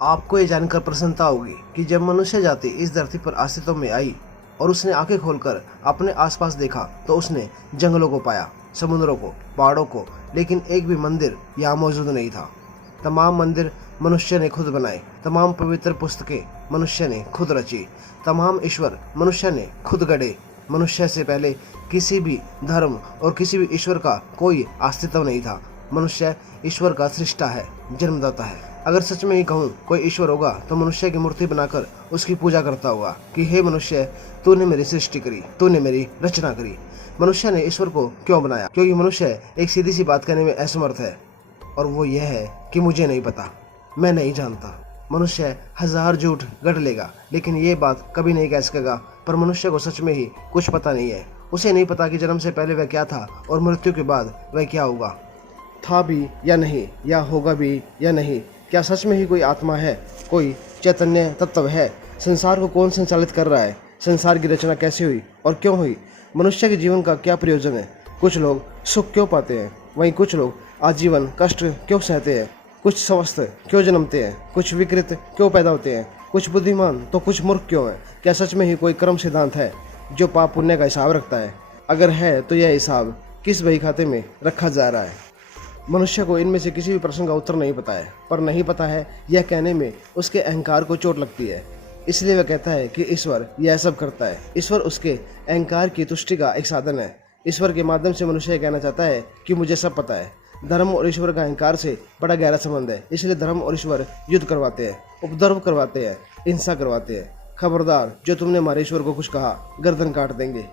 आपको ये जानकर प्रसन्नता होगी कि जब मनुष्य जाति इस धरती पर अस्तित्व में आई और उसने आंखें खोलकर अपने आसपास देखा तो उसने जंगलों को पाया, समुद्रों को, पहाड़ों को, लेकिन एक भी मंदिर यहाँ मौजूद नहीं था। तमाम मंदिर मनुष्य ने खुद बनाए, तमाम पवित्र पुस्तकें मनुष्य ने खुद रची, तमाम ईश्वर मनुष्य ने खुद गढ़े। मनुष्य से पहले किसी भी धर्म और किसी भी ईश्वर का कोई अस्तित्व नहीं था। मनुष्य ईश्वर का सृष्टा है, जन्मदाता है। अगर सच में ही कहूँ कोई ईश्वर होगा तो मनुष्य की मूर्ति बनाकर उसकी पूजा करता होगा कि हे मनुष्य, तूने मेरी सृष्टि करी, तूने मेरी रचना करी। मनुष्य ने ईश्वर को क्यों बनाया? क्योंकि मनुष्य एक सीधी सी बात कहने में असमर्थ है, और वो यह है कि मुझे नहीं पता, मैं नहीं जानता। मनुष्य हजार झूठ गढ़ लेगा लेकिन ये बात कभी नहीं कह सकेगा, पर मनुष्य को सच में ही कुछ पता नहीं है। उसे नहीं पता कि जन्म से पहले वह क्या था और मृत्यु के बाद वह क्या होगा, था भी या नहीं, या होगा भी या नहीं। क्या सच में ही कोई आत्मा है, कोई चैतन्य तत्व है? संसार को कौन संचालित कर रहा है? संसार की रचना कैसे हुई और क्यों हुई? मनुष्य के जीवन का क्या प्रयोजन है? कुछ लोग सुख क्यों पाते हैं, वहीं कुछ लोग आजीवन कष्ट क्यों सहते हैं? कुछ स्वस्थ क्यों जन्मते हैं, कुछ विकृत क्यों पैदा होते हैं, कुछ बुद्धिमान तो कुछ मूर्ख क्यों है? क्या सच में ही कोई कर्म सिद्धांत है जो पाप पुण्य का हिसाब रखता है? अगर है तो यह हिसाब किस बही खाते में रखा जा रहा है? मनुष्य को इनमें से किसी भी प्रश्न का उत्तर नहीं पता है, पर नहीं पता है यह कहने में उसके अहंकार को चोट लगती है। इसलिए वह कहता है कि ईश्वर यह सब करता है। ईश्वर उसके अहंकार की तुष्टि का एक साधन है। ईश्वर के माध्यम से मनुष्य यह कहना चाहता है कि मुझे सब पता है। धर्म और ईश्वर का अहंकार से बड़ा गहरा संबंध है, इसलिए धर्म और ईश्वर युद्ध करवाते हैं, उपद्रव करवाते हैं, हिंसा करवाते हैं। खबरदार, जो तुमने हमारे ईश्वर को कुछ कहा, गर्दन काट देंगे।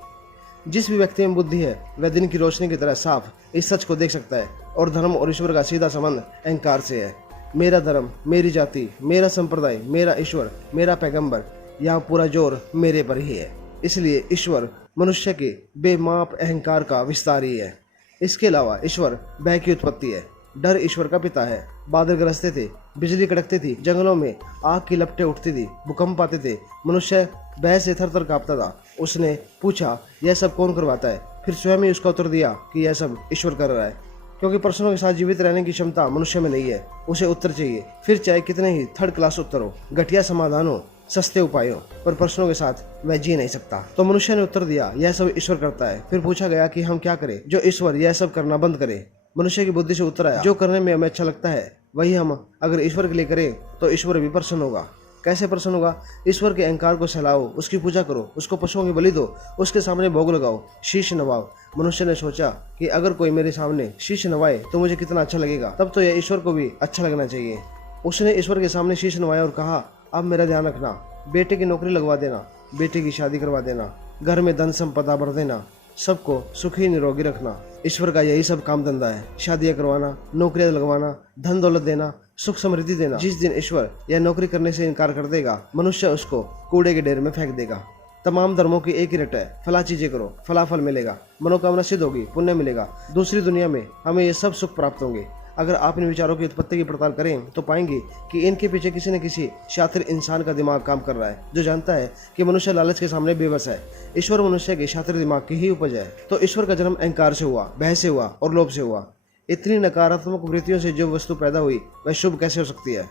जिस भी व्यक्ति में बुद्धि है वह दिन की रोशनी की तरह साफ इस सच को देख सकता है, और धर्म और ईश्वर का सीधा संबंध अहंकार से है। मेरा धर्म, मेरी जाति, मेरा संप्रदाय, मेरा ईश्वर, मेरा पैगंबर, यहाँ पूरा जोर मेरे पर ही है। इसलिए ईश्वर मनुष्य के बेमाप अहंकार का विस्तार ही है। इसके अलावा ईश्वर भय की उत्पत्ति है। डर ईश्वर का पिता है। बादल गरजते थे, बिजली कड़कती थी, जंगलों में आग की लपटें उठती थी, भूकंप आते थे, मनुष्य भय से थर थर कांपता था। उसने पूछा, यह सब कौन करवाता है? फिर स्वयं ही उसका उत्तर दिया कि यह सब ईश्वर कर रहा है। क्योंकि प्रश्नों के साथ जीवित रहने की क्षमता मनुष्य में नहीं है। उसे उत्तर चाहिए, फिर चाहे कितने ही थर्ड क्लास उत्तर हो, घटिया समाधान हो, सस्ते उपाय हो, पर प्रश्नों के साथ वह जी नहीं सकता। तो मनुष्य ने उत्तर दिया, यह सब ईश्वर करता है। फिर पूछा गया कि हम क्या करें जो ईश्वर यह सब करना बंद करे? मनुष्य की बुद्धि से उत्तर आया, जो करने में हमें अच्छा लगता है वही हम अगर ईश्वर के लिए करें तो ईश्वर भी प्रसन्न होगा। कैसे प्रसन्न होगा? ईश्वर के अहंकार को सहलाओ, उसकी पूजा करो, उसको पशुओं की बलि दो, उसके सामने भोग लगाओ, शीश नवाओ। मनुष्य ने सोचा कि अगर कोई मेरे सामने शीश नवाए तो मुझे कितना अच्छा लगेगा, तब तो यह ईश्वर को भी अच्छा लगना चाहिए। उसने ईश्वर के सामने शीश नवाया और कहा, अब मेरा ध्यान रखना, बेटे की नौकरी लगवा देना, बेटे की शादी करवा देना, घर में धन संपदा भर देना, सबको सुखी निरोगी रखना। ईश्वर का यही सब काम धंधा है, शादियां करवाना, नौकरियां लगवाना, धन दौलत देना, सुख समृद्धि देना। जिस दिन ईश्वर यह नौकरी करने से इनकार कर देगा, मनुष्य उसको कूड़े के ढेर में फेंक देगा। तमाम धर्मों की एक ही रट है, फला चीजें करो, फला फल मिलेगा, मनोकामना सिद्ध होगी, पुण्य मिलेगा, दूसरी दुनिया में हमें ये सब सुख प्राप्त होंगे। अगर आप इन विचारों की उत्पत्ति की पड़ताल करें तो पाएंगे कि इनके पीछे किसी न किसी शातिर इंसान का दिमाग काम कर रहा है, जो जानता है कि मनुष्य लालच के सामने बेबस है। ईश्वर मनुष्य के शातिर दिमाग की ही उपज है। तो ईश्वर का जन्म अहंकार से हुआ, भय से हुआ और लोभ से हुआ। इतनी नकारात्मक वृत्तियों से जो वस्तु पैदा हुई वह शुभ कैसे हो सकती है?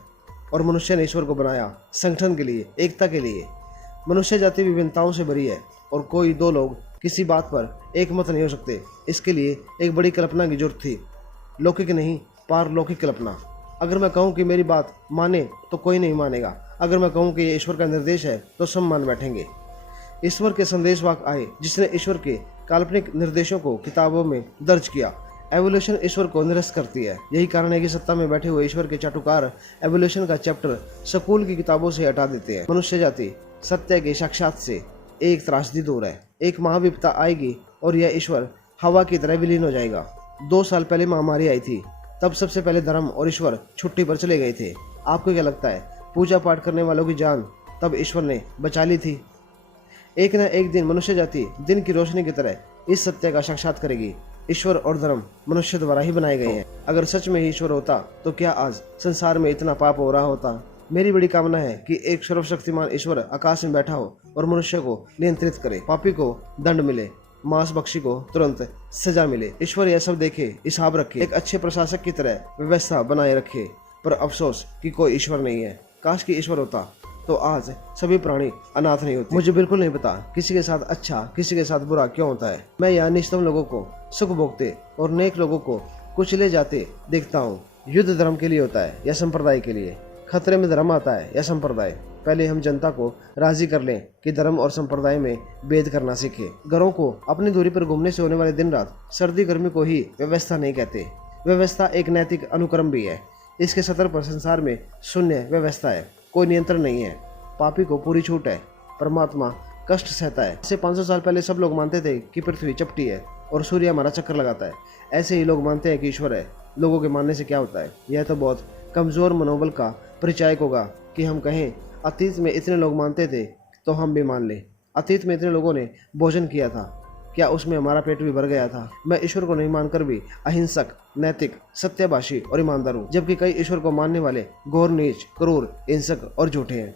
और मनुष्य ने ईश्वर को बनाया संगठन के लिए, एकता के लिए। मनुष्य जाति विभिन्नताओं से भरी है और कोई दो लोग किसी बात पर एक मत नहीं हो सकते। इसके लिए एक बड़ी कल्पना की जरूरत थी, लौकिक नहीं, पारलौकिक कल्पना। अगर मैं कहूँ कि मेरी बात माने तो कोई नहीं मानेगा। अगर मैं कहूँ कि ये ईश्वर का निर्देश है तो सब मान बैठेंगे। ईश्वर के संदेशवाहक आए जिसने ईश्वर के काल्पनिक निर्देशों को किताबों में दर्ज किया। एवोल्यूशन ईश्वर को निरस्त करती है। यही कारण है कि सत्ता में बैठे हुए ईश्वर के चाटुकार एवोल्यूशन का चैप्टर स्कूल की किताबों से हटा देते हैं। मनुष्य जाति सत्य के साक्षात से एक त्रासदी दूर है। एक महाविपता आएगी और यह ईश्वर हवा की तरह विलीन हो जाएगा। 2 साल पहले महामारी आई थी, तब सबसे पहले धर्म और ईश्वर छुट्टी पर चले गए थे। आपको क्या लगता है पूजा पाठ करने वालों की जान तब ईश्वर ने बचा ली थी? एक न एक दिन मनुष्य जाति दिन की रोशनी की तरह इस सत्य का साक्षात करेगी। ईश्वर और धर्म मनुष्य द्वारा ही बनाए गए हैं। अगर सच में ही ईश्वर होता तो क्या आज संसार में इतना पाप हो रहा होता? मेरी बड़ी कामना है कि एक सर्वशक्तिमान ईश्वर आकाश में बैठा हो और मनुष्य को नियंत्रित करे, पापी को दंड मिले, मांस बख्शी को तुरंत सजा मिले। ईश्वर यह सब देखे, हिसाब रखे, एक अच्छे प्रशासक की तरह व्यवस्था बनाए रखे। पर अफसोस कि कोई ईश्वर नहीं है। काश कि ईश्वर होता तो आज सभी प्राणी अनाथ नहीं होते। मुझे बिल्कुल नहीं पता किसी के साथ अच्छा किसी के साथ बुरा क्यों होता है। मैं यहाँ निष्ठम लोगों को सुख भोगते और नेक लोगों को कुचले जाते देखता हूँ। युद्ध धर्म के लिए होता है या संप्रदाय के लिए? खतरे में धर्म आता है या संप्रदाय? पहले हम जनता को राजी कर लें कि धर्म और संप्रदाय में भेद करना सीखे। घरों को अपनी दूरी पर घूमने से होने वाले दिन रात सर्दी गर्मी को ही व्यवस्था नहीं कहते। व्यवस्था एक नैतिक अनुक्रम भी है। इसके सतर पर संसार में शून्य व्यवस्था है, कोई नियंत्रण नहीं है। पापी को पूरी छूट है, परमात्मा कष्ट सहता है। इससे 500 साल पहले सब लोग मानते थे कि पृथ्वी चपटी है और सूर्य हमारा चक्कर लगाता है। ऐसे ही लोग मानते हैं कि ईश्वर है। लोगों के मानने से क्या होता है? यह तो बहुत कमजोर मनोबल का परिचायक होगा कि हम कहें अतीत में इतने लोग मानते थे तो हम भी मान लें। अतीत में इतने लोगों ने भोजन किया था, क्या उसमें हमारा पेट भी भर गया था? मैं ईश्वर को नहीं मानकर भी अहिंसक, नैतिक, सत्यभाषी और ईमानदार हूँ, जबकि कई ईश्वर को मानने वाले घोर नीच, क्रूर, हिंसक और झूठे हैं।